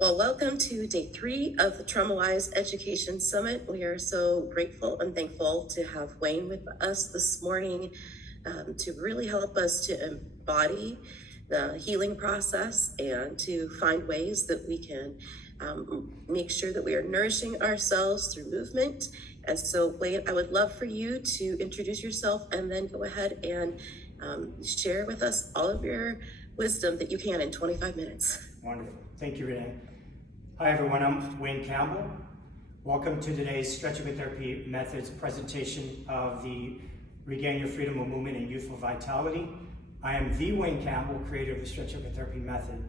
Well, welcome to day 3 of the TraumaWise Education Summit. We are so grateful and thankful to have Wayne with us this morning to really help us to embody the healing process and to find ways that we can make sure that we are nourishing ourselves through movement. And so, Wayne, I would love for you to introduce yourself and then go ahead and share with us all of your wisdom that you can in 25 minutes. Wonderful. Thank you, Renee. Hi, everyone. I'm Wayne Campbell. Welcome to today's Stretching with Therapy Methods presentation of the Regain Your Freedom of Movement and Youthful Vitality. I am the Wayne Campbell, creator of the Stretching with Therapy Method.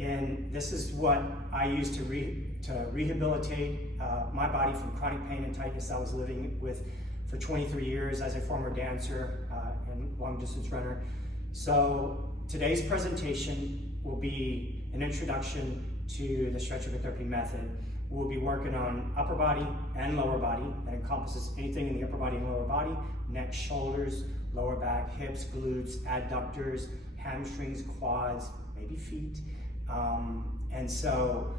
And this is what I use to rehabilitate my body from chronic pain and tightness I was living with for 23 years as a former dancer and long-distance runner. So today's presentation will be an introduction to the Stretching with Therapy Method. We'll be working on upper body and lower body. That encompasses anything in the upper body and lower body: neck, shoulders, lower back, hips, glutes, adductors, hamstrings, quads, maybe feet. And so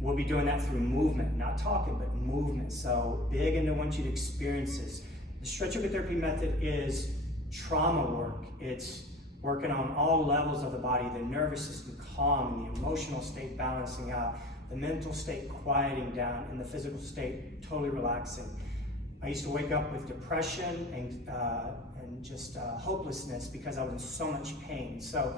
we'll be doing that through movement, not talking, but movement. So big into want you to experience this. The Stretching with Therapy Method is trauma work. It's working on all levels of the body: the nervous system calm, the emotional state balancing out, the mental state quieting down, and the physical state totally relaxing. I used to wake up with depression and just hopelessness because I was in so much pain. So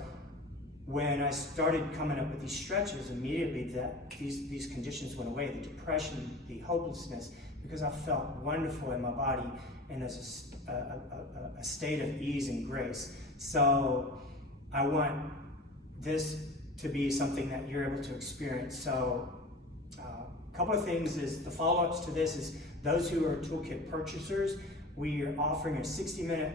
when I started coming up with these stretches, immediately these conditions went away: the depression, the hopelessness, because I felt wonderful in my body and there's a state of ease and grace. So I want this to be something that you're able to experience. So a couple of things is the follow-ups to this is those who are toolkit purchasers, we are offering a 60-minute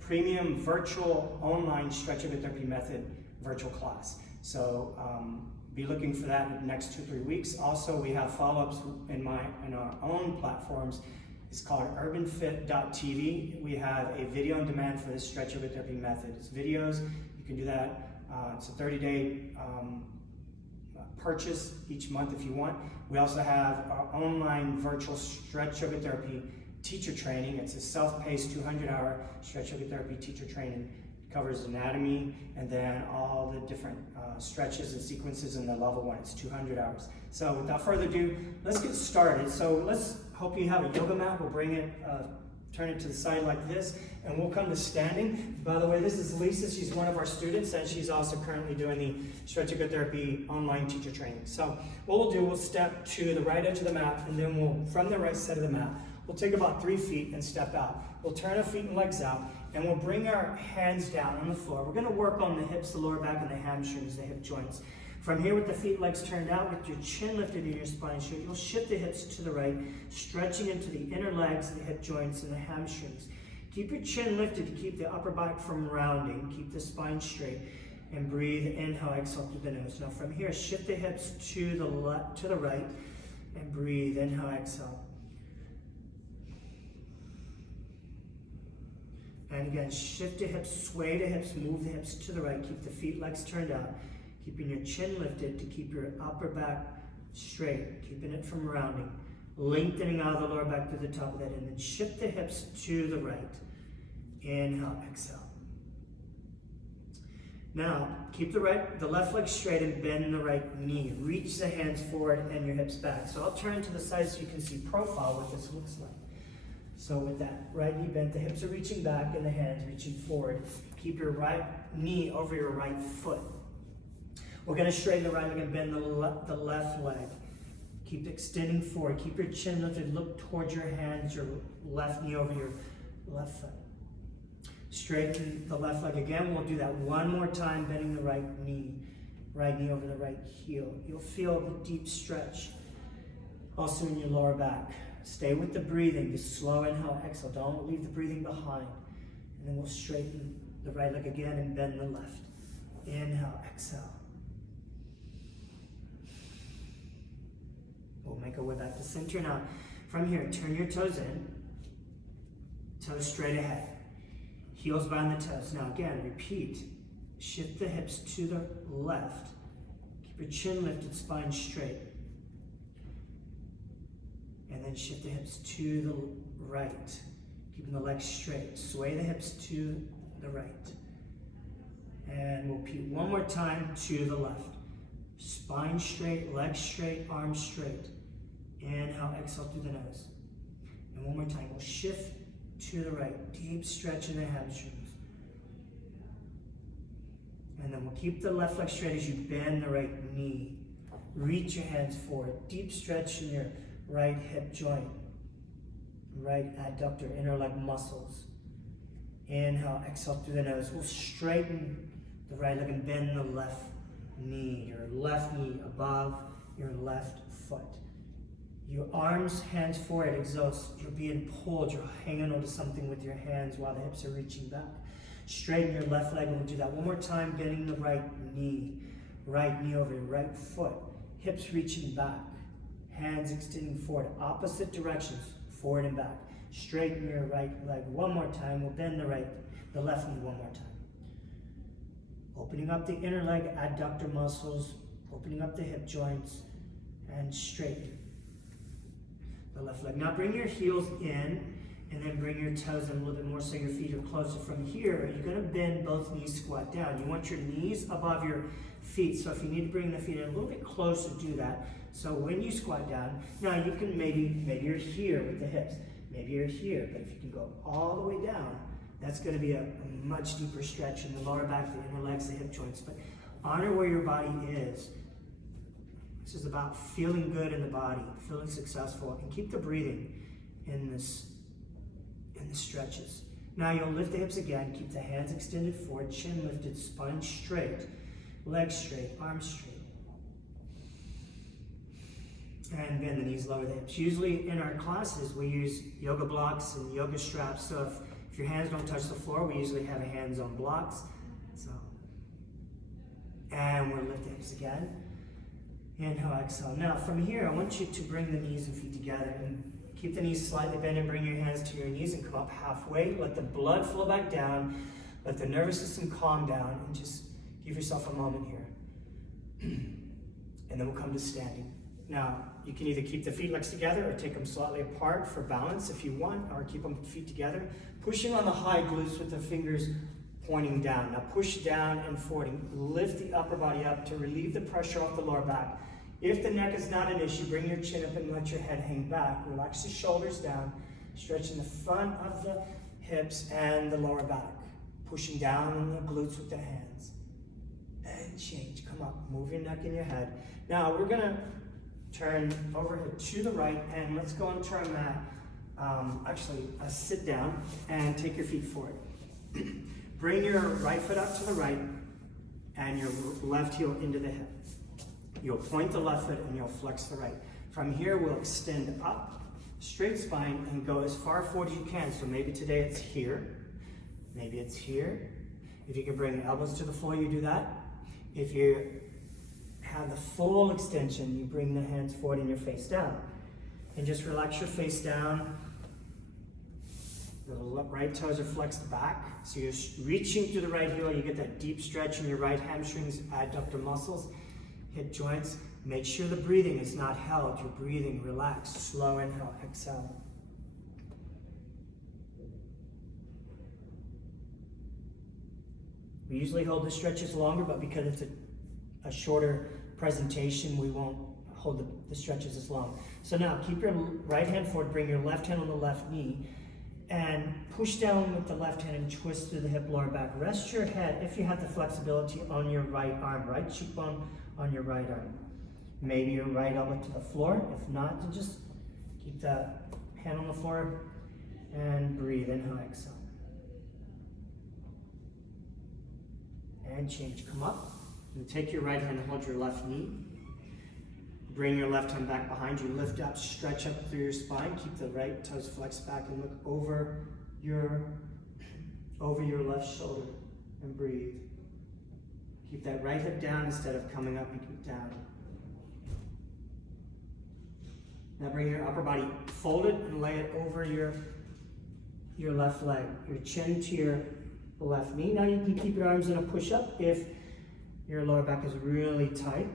premium virtual online Stretching with Therapy Method virtual class. So be looking for that in the next 2-3 weeks. Also, we have follow-ups in our own platforms. It's called urbanfit.tv. We have a video on demand for this Stretching with Therapy Method. It's videos. You can do that. It's a 30-day purchase each month if you want. We also have our online virtual Stretching with Therapy teacher training. It's a self-paced 200-hour Stretching with Therapy teacher training. It covers anatomy and then all the different stretches and sequences in the level 1. It's 200 hours. So without further ado, let's get started. So let's hope you have a yoga mat. We'll bring it, turn it to the side like this, and we'll come to standing. By the way, this is Lisa. She's one of our students, and she's also currently doing the Stretching with Therapy online teacher training. So what we'll do, we'll step to the right edge of the mat, and then we'll, from the right side of the mat, we'll take about 3 feet and step out. We'll turn our feet and legs out, and we'll bring our hands down on the floor. We're going to work on the hips, the lower back, and the hamstrings, the hip joints. From here, with the feet, legs turned out, with your chin lifted in your spine straight, you'll shift the hips to the right, stretching into the inner legs, the hip joints, and the hamstrings. Keep your chin lifted to keep the upper back from rounding. Keep the spine straight, and breathe. Inhale, exhale through the nose. Now from here, shift the hips to the right, and breathe. Inhale, exhale. And again, shift the hips, sway the hips, move the hips to the right. Keep the feet, legs turned out. Keeping your chin lifted to keep your upper back straight, keeping it from rounding, lengthening out of the lower back to the top of that, and then shift the hips to the right. Inhale, exhale. Now, keep the left leg straight and bend the right knee. Reach the hands forward and your hips back. So I'll turn to the side so you can see profile what this looks like. So with that right knee bent, the hips are reaching back and the hands reaching forward. Keep your right knee over your right foot. We're going to straighten the right leg and bend the left leg. Keep extending forward. Keep your chin lifted. Look towards your hands, your left knee over your left foot. Straighten the left leg again. We'll do that one more time, bending the right knee over the right heel. You'll feel the deep stretch also in your lower back. Stay with the breathing. Just slow inhale, exhale. Don't leave the breathing behind. And then we'll straighten the right leg again and bend the left. Inhale, exhale. We'll make our way back to center. Now, from here, turn your toes in. Toes straight ahead. Heels behind the toes. Now again, repeat. Shift the hips to the left. Keep Keep your chin lifted, spine straight. And then shift the hips to the right. Keeping the legs straight. Sway the hips to the right. And we'll repeat one more time to the left. Spine straight, legs straight, arms straight. Inhale, exhale through the nose. And one more time, we'll shift to the right. Deep stretch in the hamstrings. And then we'll keep the left leg straight as you bend the right knee. Reach your hands forward. Deep stretch in your right hip joint. Right adductor, inner leg muscles. Inhale, exhale through the nose. We'll straighten the right leg and bend the left knee. Your left knee above your left foot. Your arms, hands forward, exhaust. You're being pulled. You're hanging onto something with your hands while the hips are reaching back. Straighten your left leg. We'll do that one more time, bending the right knee. Right knee over your right foot. Hips reaching back. Hands extending forward. Opposite directions, forward and back. Straighten your right leg one more time. We'll bend the left knee one more time. Opening up the inner leg adductor muscles. Opening up the hip joints. And straighten the left leg. Now bring your heels in and then bring your toes in a little bit more so your feet are closer. From here, you're going to bend both knees, squat down. You want your knees above your feet. So if you need to bring the feet in a little bit closer, do that. So when you squat down, now you can maybe you're here with the hips. Maybe you're here, but if you can go all the way down, that's going to be a much deeper stretch in the lower back, the inner legs, the hip joints. But honor where your body is. This is about feeling good in the body, feeling successful, and keep the breathing in the stretches. Now you'll lift the hips again, keep the hands extended forward, chin lifted, spine straight, legs straight, arms straight. And bend the knees, lower the hips. Usually in our classes, we use yoga blocks and yoga straps. So if your hands don't touch the floor, we usually have hands on blocks. And we'll lift the hips again. Inhale, exhale. Now from here, I want you to bring the knees and feet together and keep the knees slightly bent and bring your hands to your knees and come up halfway. Let the blood flow back down. Let the nervous system calm down and just give yourself a moment here. And then we'll come to standing. Now, you can either keep the feet legs together or take them slightly apart for balance if you want, or keep them feet together. Pushing on the high glutes with the fingers pointing down. Now push down and forward and lift the upper body up to relieve the pressure off the lower back. If the neck is not an issue, bring your chin up and let your head hang back. Relax the shoulders down, stretching the front of the hips and the lower back. Pushing down on the glutes with the hands. And change, come up, move your neck and your head. Now we're gonna turn overhead to the right and let's go onto our mat. Sit down and take your feet forward. Bring your right foot up to the right and your left heel into the hip. You'll point the left foot and you'll flex the right. From here, we'll extend up, straight spine, and go as far forward as you can. So maybe today it's here, maybe it's here. If you can bring the elbows to the floor, you do that. If you have the full extension, you bring the hands forward and your face down. And just relax your face down. The right toes are flexed back. So you're reaching through the right heel. You get that deep stretch in your right hamstrings, adductor muscles, hip joints. Make sure the breathing is not held. You're breathing relaxed. Slow inhale, exhale. We usually hold the stretches longer, but because it's a shorter presentation, we won't hold the stretches as long. So now keep your right hand forward, bring your left hand on the left knee, and push down with the left hand and twist through the hip, lower back. Rest your head, if you have the flexibility, on your right arm, right cheekbone on your right arm. Maybe your right elbow to the floor. If not, then just keep that hand on the floor and breathe. Inhale, exhale. And change, come up. And take your right hand and hold your left knee. Bring your left hand back behind you. Lift up, stretch up through your spine. Keep the right toes flexed back and look over your left shoulder and breathe. Keep that right hip down instead of coming up, you keep down. Now bring your upper body folded and lay it over your left leg. Your chin to your left knee. Now you can keep your arms in a push-up if your lower back is really tight.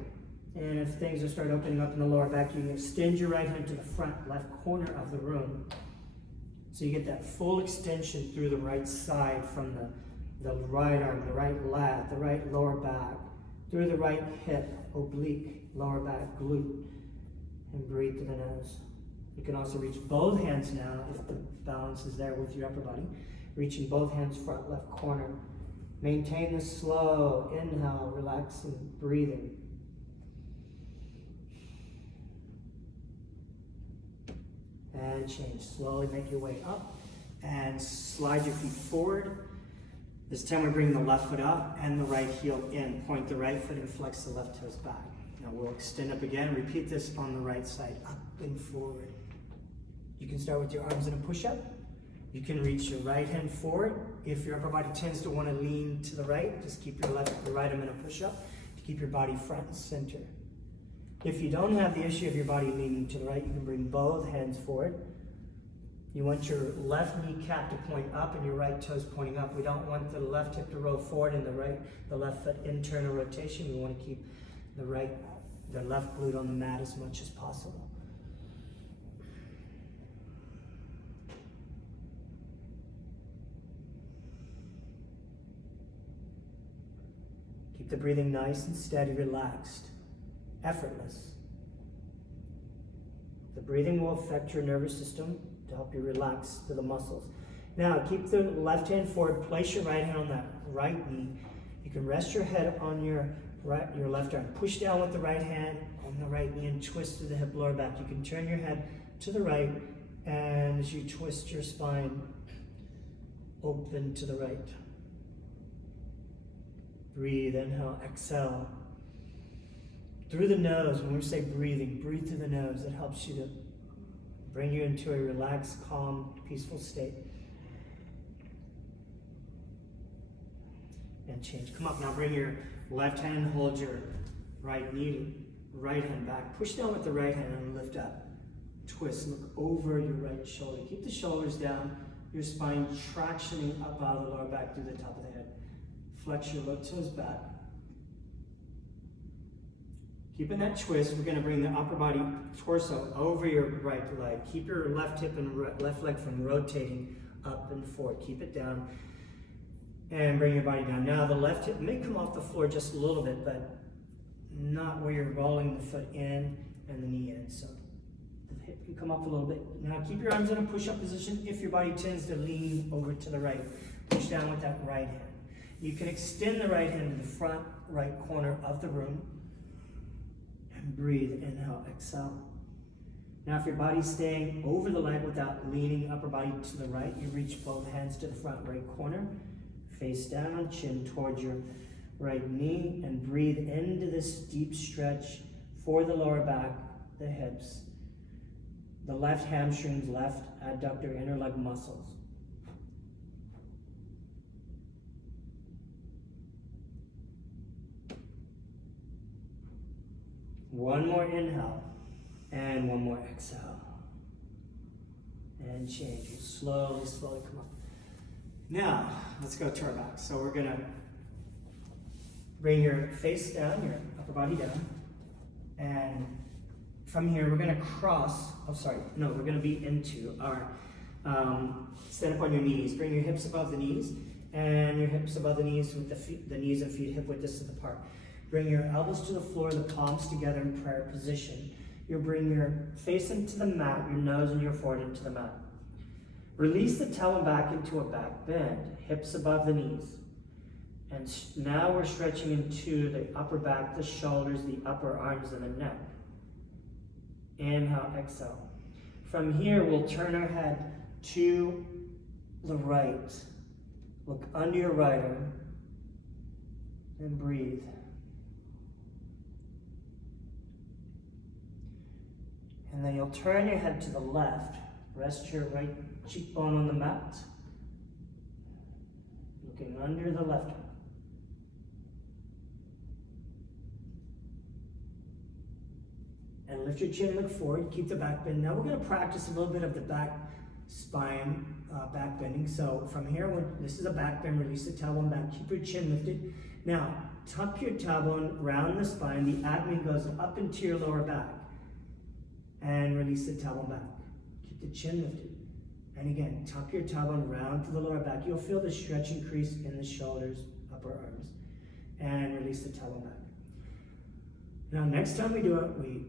And if things are start opening up in the lower back, you can extend your right hand to the front left corner of the room. So you get that full extension through the right side from the right arm, the right lat, the right lower back, through the right hip, oblique, lower back, glute, and breathe through the nose. You can also reach both hands now if the balance is there with your upper body. Reaching both hands front left corner. Maintain the slow inhale, relaxing, breathing. And change. Slowly make your way up and slide your feet forward. This time we bring the left foot up and the right heel in. Point the right foot and flex the left toes back. Now we'll extend up again. Repeat this on the right side, up and forward. You can start with your arms in a push-up. You can reach your right hand forward. If your upper body tends to want to lean to the right, just keep your right arm in a push-up to keep your body front and center. If you don't have the issue of your body leaning to the right, you can bring both hands forward. You want your left kneecap to point up and your right toes pointing up. We don't want the left hip to roll forward and the left foot internal rotation. We want to keep the left glute on the mat as much as possible. Keep the breathing nice and steady, relaxed, effortless. The breathing will affect your nervous system to help you relax to the muscles. Now, keep the left hand forward. Place your right hand on that right knee. You can rest your head on your left arm. Push down with the right hand on the right knee and twist through the hip lower back. You can turn your head to the right, and as you twist your spine, open to the right. Breathe, inhale, exhale. Through the nose, when we say breathing, breathe through the nose. It helps you to bring you into a relaxed, calm, peaceful state. And change. Come up now, bring your left hand, hold your right knee, right hand back. Push down with the right hand and lift up. Twist, look over your right shoulder. Keep the shoulders down, your spine tractioning up out of the lower back through the top of the head. Flex your low toes back. Keeping that twist, we're going to bring the upper body torso over your right leg. Keep your left hip and left leg from rotating up and forward. Keep it down and bring your body down. Now the left hip may come off the floor just a little bit, but not where you're rolling the foot in and the knee in. So the hip can come up a little bit. Now keep your arms in a push-up position. If your body tends to lean over to the right, push down with that right hand. You can extend the right hand to the front right corner of the room. Breathe, inhale, exhale. Now if your body's staying over the leg without leaning upper body to the right, you reach both hands to the front right corner, face down, chin towards your right knee, and breathe into this deep stretch for the lower back, the hips, the left hamstrings, left adductor, inner leg muscles. One more inhale, and one more exhale. And change. You slowly, slowly come up. Now, let's go to our back. So we're gonna bring your face down, your upper body down. And from here, we're gonna we're gonna be into our, stand up on your knees. Bring your hips above the knees, and your hips above the knees with the knees and feet hip width distance apart. Bring your elbows to the floor, the palms together in prayer position. You'll bring your face into the mat, your nose and your forehead into the mat. Release the tailbone back into a back bend, hips above the knees. And now we're stretching into the upper back, the shoulders, the upper arms, and the neck. Inhale, exhale. From here, we'll turn our head to the right. Look under your right arm and breathe. And then you'll turn your head to the left. Rest your right cheekbone on the mat. Looking under the left arm. And lift your chin, look forward, keep the back bend. Now we're going to practice a little bit of the back spine, back bending. So from here, this is a back bend, release the tailbone back, keep your chin lifted. Now, tuck your tailbone round the spine. The abdomen goes up into your lower back. And release the tailbone back. Keep the chin lifted. And again, tuck your tailbone round to the lower back. You'll feel the stretch increase in the shoulders, upper arms. And release the tailbone back. Now, next time we do it, we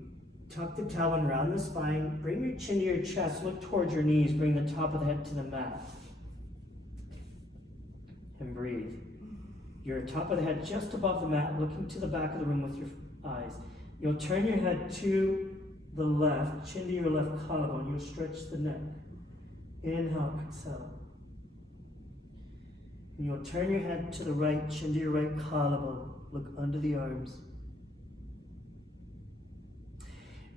tuck the tailbone around the spine. Bring your chin to your chest. Look towards your knees. Bring the top of the head to the mat. And breathe. Your top of the head just above the mat, looking to the back of the room with your eyes. You'll turn your head to the left, chin to your left collarbone. You'll stretch the neck. Inhale, exhale. And you'll turn your head to the right, chin to your right collarbone. Look under the arms.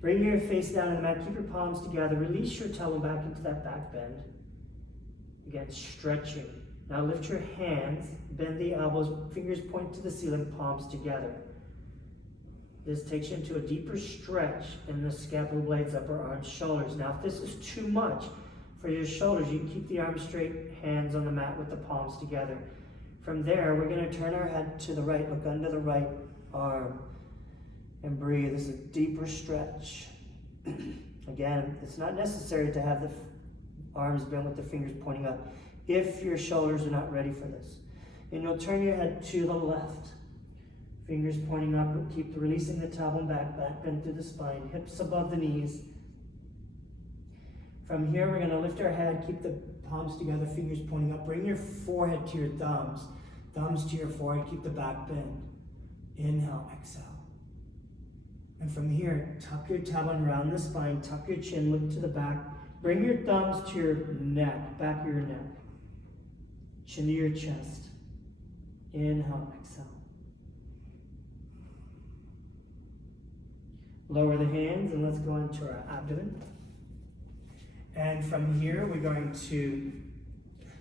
Bring your face down on the mat. Keep your palms together. Release your tailbone back into that back bend. Again, stretching. Now lift your hands, bend the elbows, fingers point to the ceiling, palms together. This takes you into a deeper stretch in the scapular blades, upper arms, shoulders. Now if this is too much for your shoulders, you can keep the arms straight, hands on the mat with the palms together. From there, we're going to turn our head to the right, look under the right arm, and breathe. This is a deeper stretch. Again, it's not necessary to have the arms bent with the fingers pointing up if your shoulders are not ready for this. And you'll turn your head to the left. Fingers pointing up, keep releasing the tailbone back bend through the spine, hips above the knees. From here, we're going to lift our head, keep the palms together, fingers pointing up. Bring your forehead to your thumbs, thumbs to your forehead, keep the back bend. Inhale, exhale. And from here, tuck your tailbone around the spine, tuck your chin, look to the back. Bring your thumbs to your neck, back of your neck. Chin to your chest. Inhale, exhale. Lower the hands and let's go into our abdomen. And from here, we're going to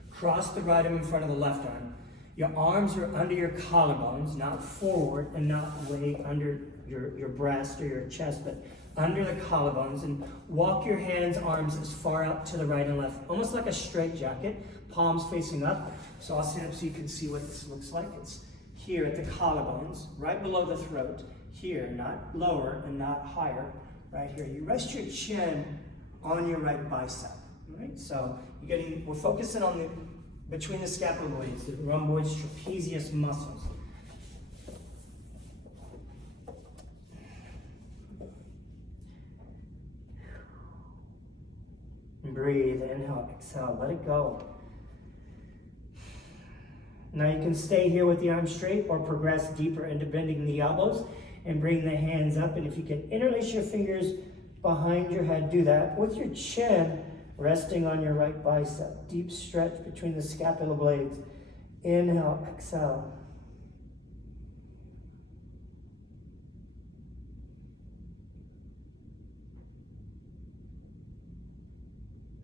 cross the right arm in front of the left arm. Your arms are under your collarbones, not forward and not way under your breast or your chest, but under the collarbones, and walk your hands, arms as far out to the right and left, almost like a straight jacket, palms facing up. So I'll stand up so you can see what this looks like. It's here at the collarbones, right below the throat, here, not lower and not higher, right here. You rest your chin on your right bicep, right? So we're focusing on between the scapular blades, the rhomboid trapezius muscles. Breathe, inhale, exhale, let it go. Now you can stay here with the arms straight or progress deeper into bending the elbows and bring the hands up. And if you can interlace your fingers behind your head, do that with your chin resting on your right bicep. Deep stretch between the scapular blades. Inhale, exhale.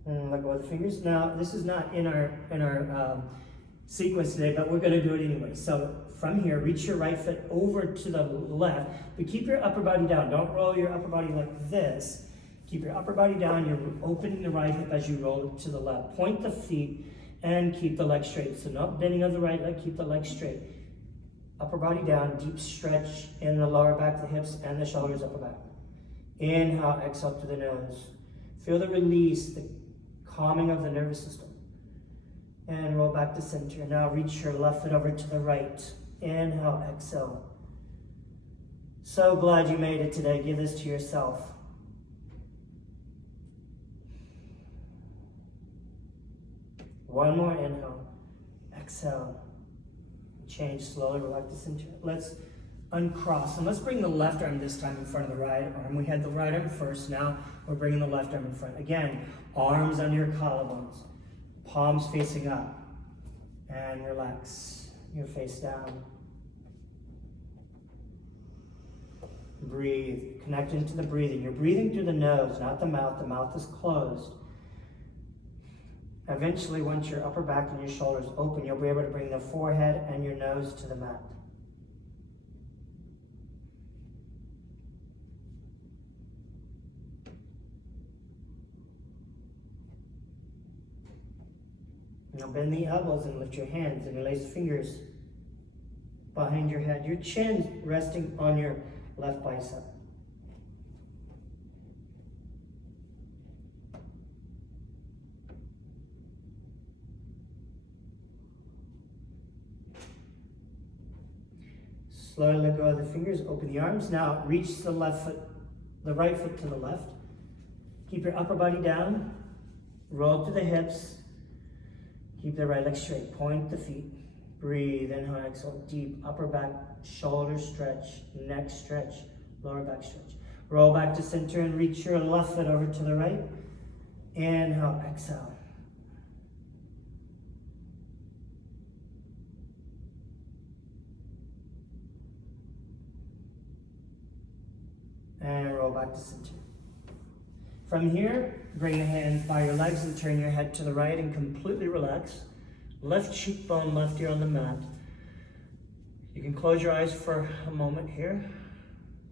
And let go of the fingers. Now, this is not in our sequence today, but we're going to do it anyway. So from here, reach your right foot over to the left, but keep your upper body down. Don't roll your upper body like this. Keep your upper body down. You're opening the right hip as you roll it to the left. Point the feet and keep the legs straight. So not bending of the right leg, keep the legs straight. Upper body down, deep stretch in the lower back, the hips and the shoulders, upper back. Inhale, exhale to the nose. Feel the release, the calming of the nervous system. And roll back to center. Now reach your left foot over to the right. Inhale, exhale. So glad you made it today. Give this to yourself. One more inhale. Exhale. Change slowly. Roll back to center. Let's uncross. And let's bring the left arm this time in front of the right arm. We had the right arm first. Now we're bringing the left arm in front. Again, arms under your collarbones. Palms facing up. And relax your face down. Breathe. Connect into the breathing. You're breathing through the nose, not the mouth. The mouth is closed. Eventually, once your upper back and your shoulders open, you'll be able to bring the forehead and your nose to the mat. Now bend the elbows and lift your hands and release fingers. behind your head. Your chin resting on your left bicep. Slowly let go of the fingers, open the arms. Now reach the left foot, the right foot to the left. Keep your upper body down, roll through the hips. Keep the right leg straight, point the feet. Breathe, inhale, exhale, deep upper back, shoulder stretch, neck stretch, lower back stretch. Roll back to center and reach your left foot over to the right. Inhale, exhale. And roll back to center. From here, bring the hands by your legs and turn your head to the right and completely relax. Left cheekbone, left ear on the mat. You can close your eyes for a moment here.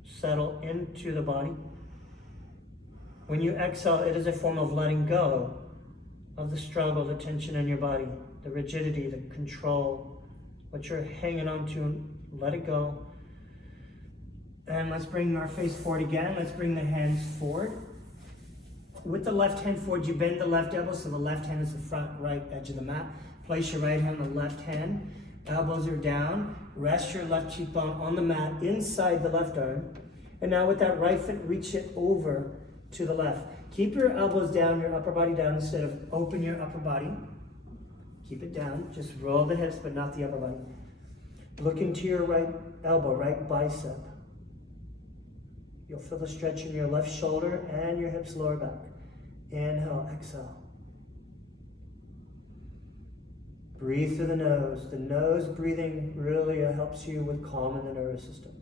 Settle into the body. When you exhale, it is a form of letting go of the struggle, the tension in your body, the rigidity, the control, what you're hanging on to. Let it go. And let's bring our face forward again. Let's bring the hands forward. With the left hand forward, you bend the left elbow so the left hand is the front right edge of the mat. Place your right hand on the left hand. Elbows are down. Rest your left cheekbone on the mat inside the left arm. And now with that right foot, reach it over to the left. Keep your elbows down, your upper body down instead of open your upper body. Keep it down. Just roll the hips, but not the upper body. Look into your right elbow, right bicep. You'll feel the stretch in your left shoulder and your hips, lower back. Inhale, exhale. Breathe through the nose. The nose breathing really helps you with calming the nervous system.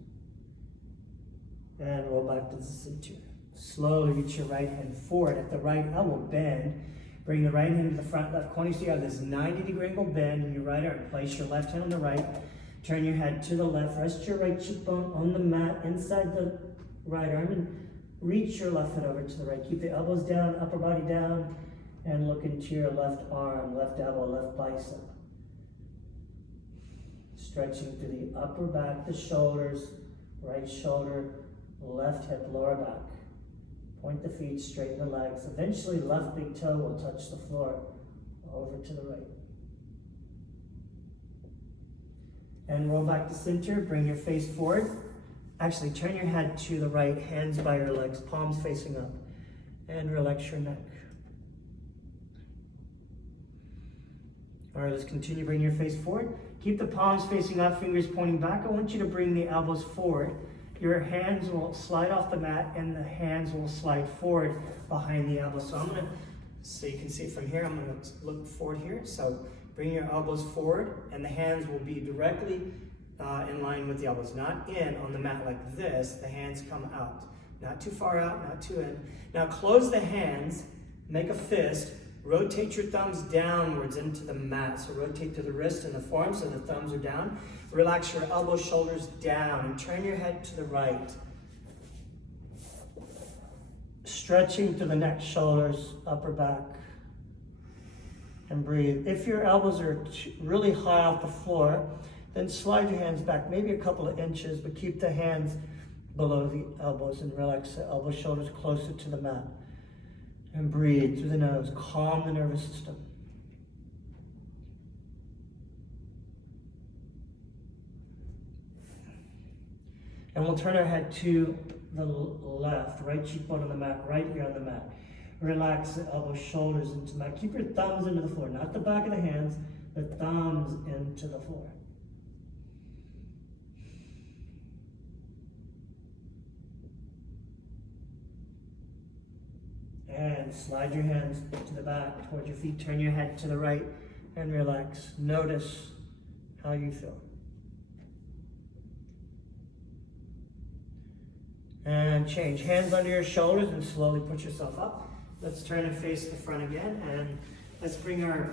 And roll back to the center. Slowly reach your right hand forward. At the right elbow, bend. Bring the right hand to the front left corner so you have this 90-degree angle bend in your right arm. Place your left hand on the right. Turn your head to the left. Rest your right cheekbone on the mat inside the right arm and reach your left foot over to the right. Keep the elbows down, upper body down, and look into your left arm, left elbow, left bicep. Stretching through the upper back, the shoulders, right shoulder, left hip, lower back. Point the feet, straighten the legs. Eventually, left big toe will touch the floor. Over to the right. And roll back to center. Bring your face forward. Actually, turn your head to the right, hands by your legs, palms facing up. And relax your neck. All right, let's continue. Bring your face forward. Keep the palms facing up, fingers pointing back. I want you to bring the elbows forward. Your hands will slide off the mat and the hands will slide forward behind the elbows. So I'm going to, so you can see from here, I'm going to look forward here. So bring your elbows forward and the hands will be directly in line with the elbows, not in on the mat like this. The hands come out, not too far out, not too in. Now close the hands, make a fist, rotate your thumbs downwards into the mat. So rotate to the wrist and the forearm so the thumbs are down. Relax your elbows, shoulders down, and turn your head to the right. Stretching through the neck, shoulders, upper back, and breathe. If your elbows are really high off the floor, then slide your hands back maybe a couple of inches, but keep the hands below the elbows and relax the elbows, shoulders closer to the mat. And breathe through the nose, calm the nervous system. And we'll turn our head to the left, right cheekbone on the mat, right ear on the mat. Relax the elbows, shoulders into the mat. Keep your thumbs into the floor, not the back of the hands, the thumbs into the floor. And slide your hands to the back, towards your feet. Turn your head to the right and relax. Notice how you feel. And change. Hands under your shoulders and slowly put yourself up. Let's turn and face the front again. And let's bring our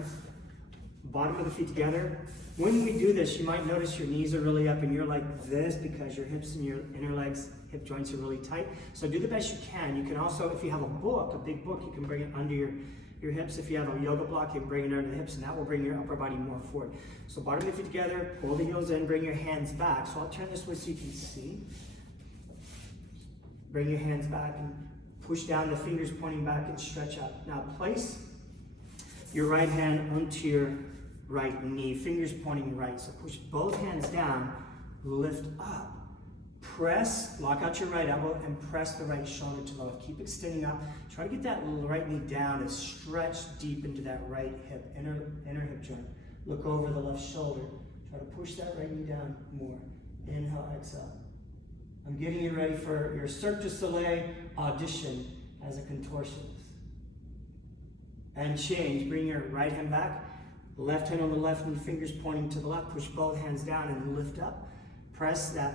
bottom of the feet together. When we do this, you might notice your knees are really up and you're like this because your hips and your inner legs, hip joints are really tight. So do the best you can. You can also, if you have a book, a big book, you can bring it under your your hips. If you have a yoga block, you can bring it under the hips, and that will bring your upper body more forward. So bottom of the feet together, pull the heels in, bring your hands back. So I'll turn this way so you can see. Bring your hands back and push down, the fingers pointing back, and stretch up. Now place your right hand onto your right knee, fingers pointing right. So push both hands down, lift up. Press, lock out your right elbow, and press the right shoulder to the left. Keep extending up. Try to get that right knee down and stretch deep into that right hip, inner hip joint. Look over the left shoulder. Try to push that right knee down more. Inhale, exhale. I'm getting you ready for your Cirque du Soleil audition as a contortionist. And change. Bring your right hand back. Left hand on the left knee, fingers pointing to the left. Push both hands down and lift up. Press that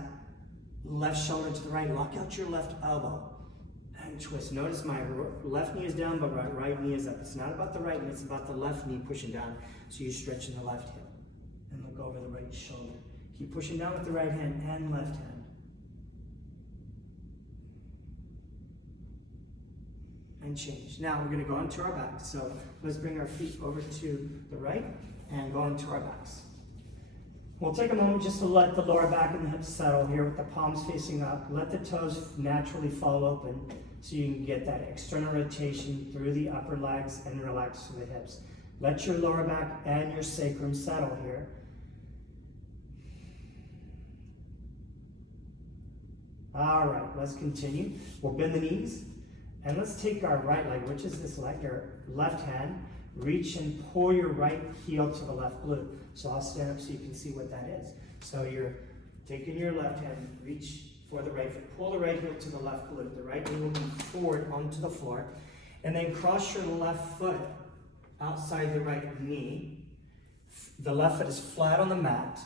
left shoulder to the right. Lock out your left elbow and twist. Notice my left knee is down, but right knee is up. It's not about the right knee, it's about the left knee pushing down. So you're stretching the left hip. And look over the right shoulder. Keep pushing down with the right hand and left hand. And change. Now we're going to go onto our backs. So let's bring our feet over to the right and go onto our backs. We'll take a moment just to let the lower back and the hips settle here with the palms facing up. Let the toes naturally fall open so you can get that external rotation through the upper legs and relax through the hips. Let your lower back and your sacrum settle here. All right, let's continue. We'll bend the knees. And let's take our right leg, which is this leg, your left hand, reach and pull your right heel to the left glute. So I'll stand up so you can see what that is. So you're taking your left hand, reach for the right foot, pull the right heel to the left glute. The right knee will move forward onto the floor. And then cross your left foot outside the right knee. The left foot is flat on the mat.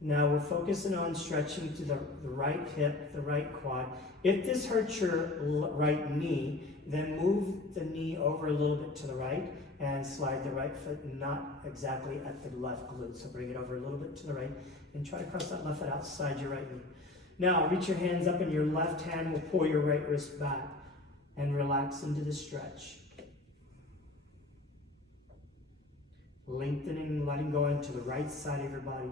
Now we're focusing on stretching to the right hip, the right quad. If this hurts your right knee, then move the knee over a little bit to the right and slide the right foot not exactly at the left glute. So bring it over a little bit to the right and try to cross that left foot outside your right knee. Now reach your hands up and your left hand will pull your right wrist back and relax into the stretch. Lengthening, letting go into the right side of your body.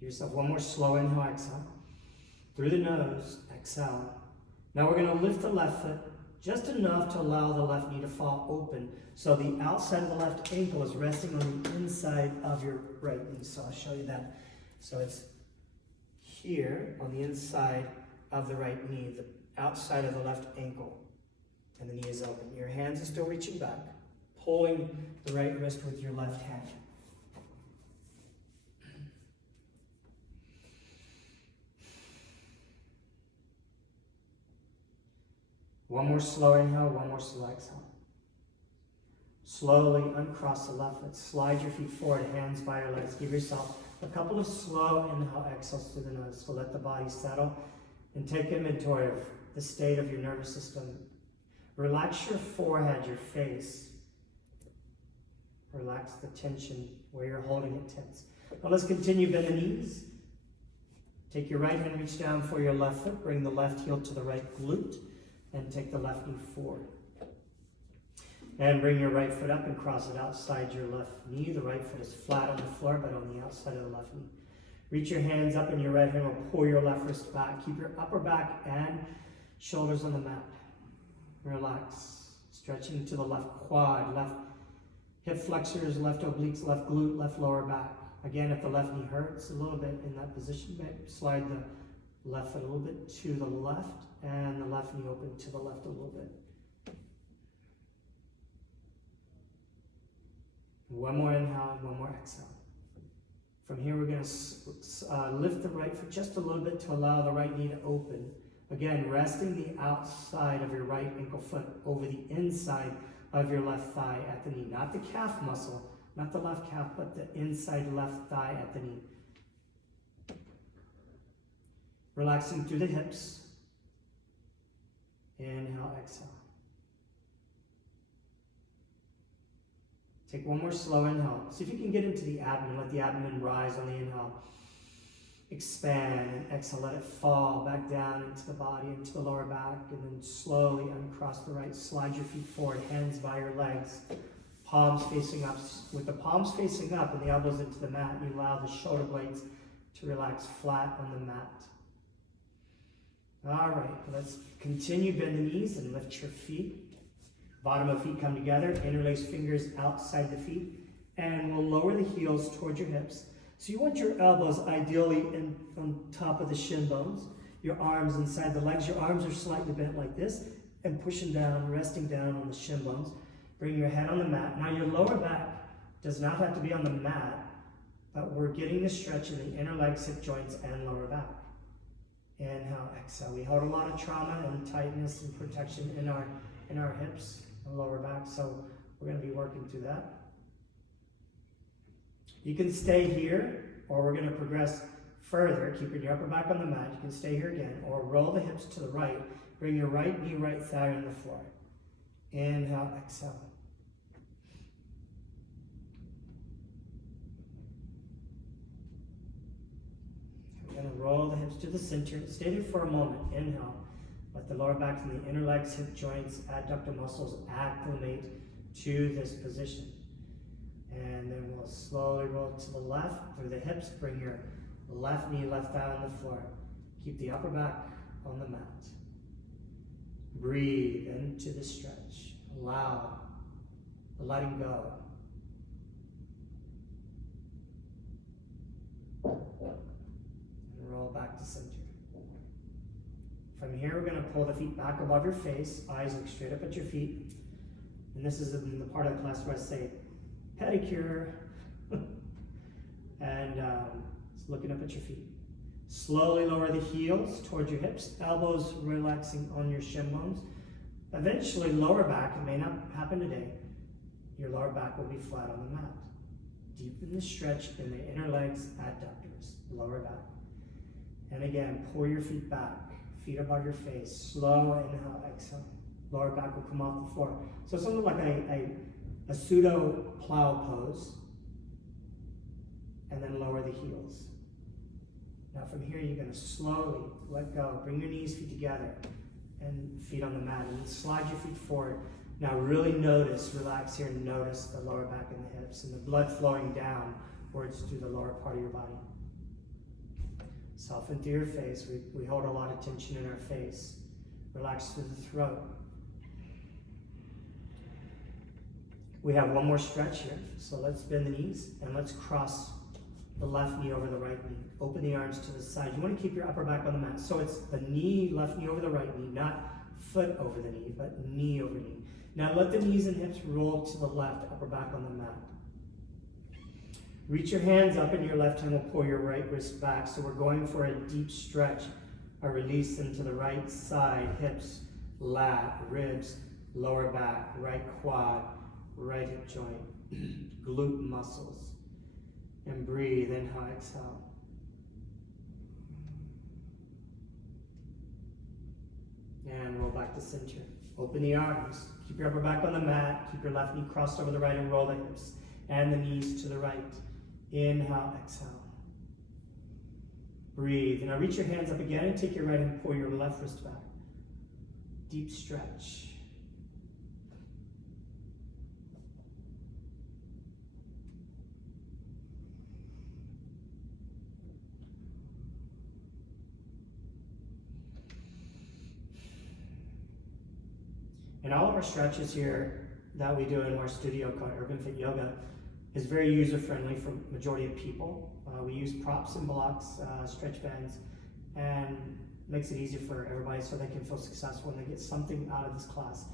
Give yourself one more slow inhale, exhale. Through the nose, exhale. Now we're going to lift the left foot just enough to allow the left knee to fall open. So the outside of the left ankle is resting on the inside of your right knee. So I'll show you that. So it's here on the inside of the right knee, the outside of the left ankle. And the knee is open. Your hands are still reaching back, pulling the right wrist with your left hand. One more slow inhale, one more slow exhale. Slowly uncross the left foot. Slide your feet forward, hands by your legs. Give yourself a couple of slow inhale exhales through the nose. So let the body settle and take inventory of the state of your nervous system. Relax your forehead, your face. Relax the tension where you're holding it tense. Now let's continue. Bend the knees. Take your right hand, reach down for your left foot. Bring the left heel to the right glute. And take the left knee forward. And bring your right foot up and cross it outside your left knee. The right foot is flat on the floor, but on the outside of the left knee. Reach your hands up and your right hand will pull your left wrist back. Keep your upper back and shoulders on the mat. Relax. Stretching to the left quad, left hip flexors, left obliques, left glute, left lower back. Again, if the left knee hurts a little bit in that position, slide the left foot a little bit to the left and the left knee open to the left a little bit. One more inhale and one more exhale. From here, we're going to lift the right foot just a little bit to allow the right knee to open. Again, resting the outside of your right ankle foot over the inside of your left thigh at the knee. Not the calf muscle, not the left calf, but the inside left thigh at the knee. Relaxing through the hips. Inhale, exhale. Take one more slow inhale. See if you can get into the abdomen. Let the abdomen rise on the inhale. Expand and exhale, let it fall back down into the body, into the lower back, and then slowly uncross the right. Slide your feet forward, hands by your legs, palms facing up. With the palms facing up and the elbows into the mat, you allow the shoulder blades to relax flat on the mat. All right, let's continue. Bend the knees and lift your feet. Bottom of feet come together, interlace fingers outside the feet, and we'll lower the heels towards your hips. So you want your elbows ideally on top of the shin bones, your arms inside the legs. Your arms are slightly bent like this, and pushing down, resting down on the shin bones. Bring your head on the mat. Now your lower back does not have to be on the mat, but we're getting the stretch in the inner legs, hip joints, and lower back. Inhale, exhale. We hold a lot of trauma and tightness and protection in our hips and lower back, so we're going to be working through that. You can stay here, or we're going to progress further, keeping your upper back on the mat. You can stay here again, or roll the hips to the right. Bring your right knee, right thigh on the floor. Inhale, exhale. We're going to roll the hips to the center. Stay there for a moment. Inhale. Let the lower back and the inner legs, hip joints, adductor muscles acclimate to this position. And then we'll slowly roll to the left through the hips. Bring your left knee, left thigh on the floor. Keep the upper back on the mat. Breathe into the stretch. Allow the letting go. And roll back to center. From here, we're going to pull the feet back above your face. Eyes look straight up at your feet. And this is in the part of the class where I say, pedicure. And it's looking up at your feet. Slowly lower the heels towards your hips, elbows relaxing on your shin bones. Eventually, lower back, it may not happen today, your lower back will be flat on the mat. Deepen the stretch in the inner legs, adductors, lower back. And again, pull your feet back, feet above your face. Slow inhale, exhale. Lower back will come off the floor. So it's something like a pseudo plow pose. And then lower the heels. Now from here, you're going to slowly let go. Bring your knees, feet together, and feet on the mat. And then slide your feet forward. Now really notice, relax here, and notice the lower back and the hips and the blood flowing downwards through the lower part of your body. Soften through your face. We hold a lot of tension in our face. Relax through the throat. We have one more stretch here. So let's bend the knees and let's cross the left knee over the right knee. Open the arms to the side. You want to keep your upper back on the mat. So it's the knee, left knee over the right knee, not foot over the knee, but knee over knee. Now let the knees and hips roll to the left, upper back on the mat. Reach your hands up and your left hand will pull your right wrist back. So we're going for a deep stretch, a release into the right side, hips, lat, ribs, lower back, right quad, right hip joint, glute muscles. And breathe, inhale, exhale. And roll back to center. Open the arms. Keep your upper back on the mat. Keep your left knee crossed over the right and roll the hips and the knees to the right. Inhale, exhale. Breathe. And now reach your hands up again and take your right hand and pull your left wrist back. Deep stretch. And all of our stretches here that we do in our studio called Urban Fit Yoga is very user-friendly for majority of people. We use props and blocks, stretch bands, and makes it easier for everybody so they can feel successful and they get something out of this class.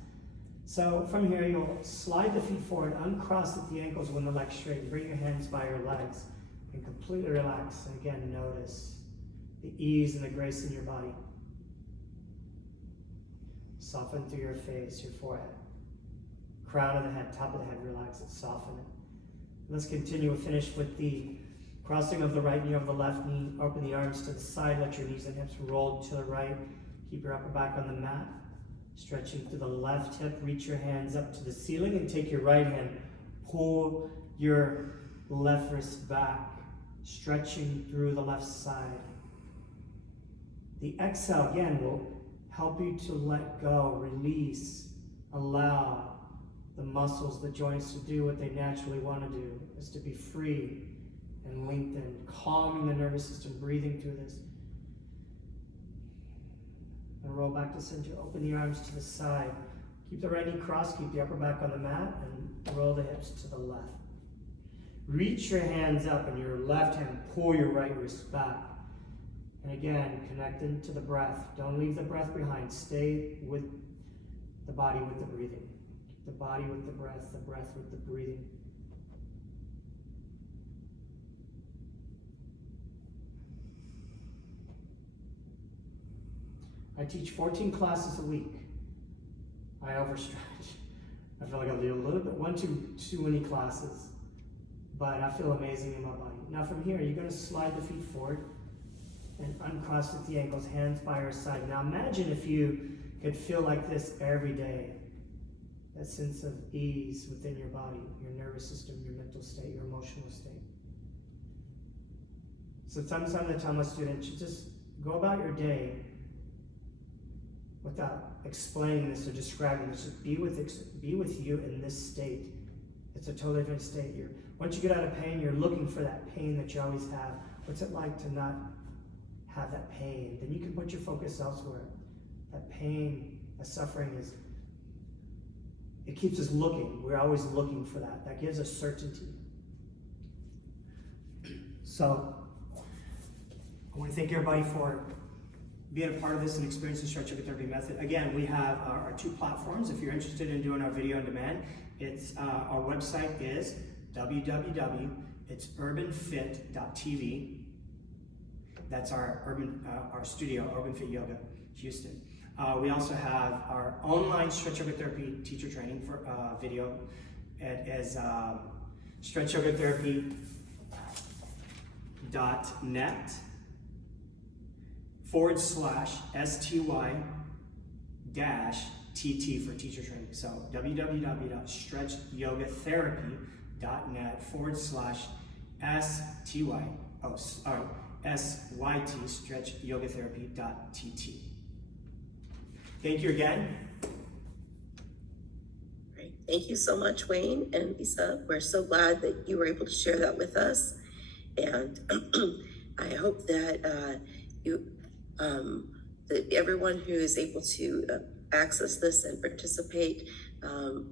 So from here, you'll slide the feet forward, uncross at the ankles when the legs straight, bring your hands by your legs, and completely relax. And again, notice the ease and the grace in your body. Soften through your face, your forehead. Crown of the head, top of the head, relax it, soften it. Let's continue. We'll finish with the crossing of the right knee over the left knee. Open the arms to the side, let your knees and hips roll to the right. Keep your upper back on the mat. Stretching to the left hip, reach your hands up to the ceiling and take your right hand. Pull your left wrist back. stretching through the left side. The exhale, again, will help you to let go, release, allow the muscles, the joints to do what they naturally want to do, is to be free and lengthened, calming the nervous system, breathing through this. And roll back to center. Open the arms to the side. Keep the right knee crossed, keep the upper back on the mat, and roll the hips to the left. Reach your hands up and your left hand, pull your right wrist back. And again, connect into the breath. Don't leave the breath behind. Stay with the body with the breathing. The body with the breath with the breathing. I teach 14 classes a week. I overstretch. I feel like I do a little bit, too many classes, but I feel amazing in my body. Now from here, you're going to slide the feet forward and uncross at the ankles, hands by your side. Now imagine if you could feel like this every day. That sense of ease within your body, your nervous system, your mental state, your emotional state. So sometimes I tell my students, you just go about your day without explaining this or describing this. Just be with you in this state. It's a totally different state. Once you get out of pain, you're looking for that pain that you always have. What's it like to not have that pain? Then you can put your focus elsewhere. That pain, that suffering it keeps us looking. We're always looking for that. That gives us certainty. So, I want to thank everybody for being a part of this and experiencing the Stretch Yoga Therapy method. Again, we have our two platforms. If you're interested in doing our video on demand, our website is urbanfit.tv. That's our studio, Urban Fit Yoga, Houston. We also have our online Stretch Yoga Therapy teacher training for video. It is stretchyogatherapy.net/STY-TT for teacher training. So www.stretchyogatherapy.net/SYT, stretchyogatherapy.TT. Thank you again. Great. Thank you so much, Wayne and Lisa. We're so glad that you were able to share that with us. And I hope that that everyone who is able to access this and participate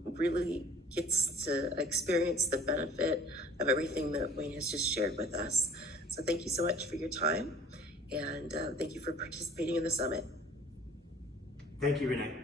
really gets to experience the benefit of everything that Wayne has just shared with us. So thank you so much for your time, and thank you for participating in the summit. Thank you, Renee.